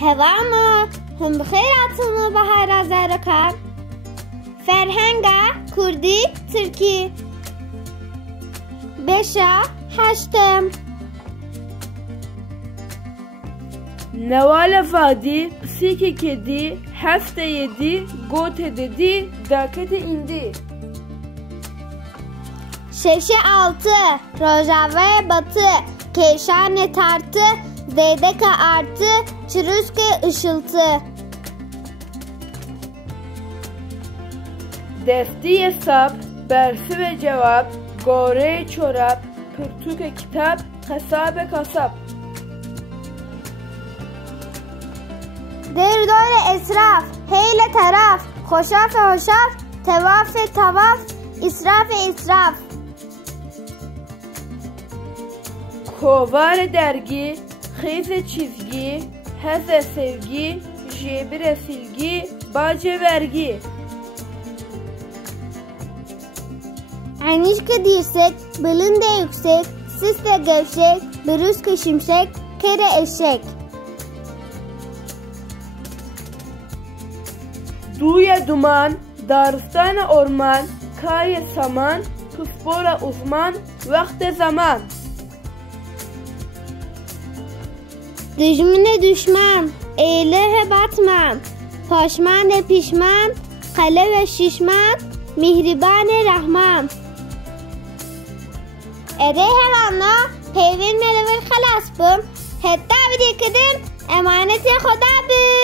هوامو هم بخیراتونو بهار ازارکم فرهنگا کردی ترکی بشا هشتم نوال فادی سیکی کدی هفته یدی گوت ددی داکت ایندی شش altı Rojava batı Keşane tartı Zeydeka artı Çırıskı ışıltı دستی حساب برسی ve cevap gore çorap pürtük kitap hesap kasap Derdore esraf Heyle taraf Hoşaf hoşaf Tevaf tavaf İsraf israf kovar dergi خیز çizgi heze sevgi jebire silgi bace vergi Anişka dirsek, bılın da yüksek, sis de gevşek, bürüzkü şimşek, kere eşek. Duya duman, daristana orman, kaya saman, kıspora uzman, vakte zaman. Düşmüne düşmem, eğlehe batmam, paşman de pişman, kale ve şişman, mihriban rahman. Ede hevanla peyvin melevil xalas bım, hatta bir dikkadim emaneti Xuda bım.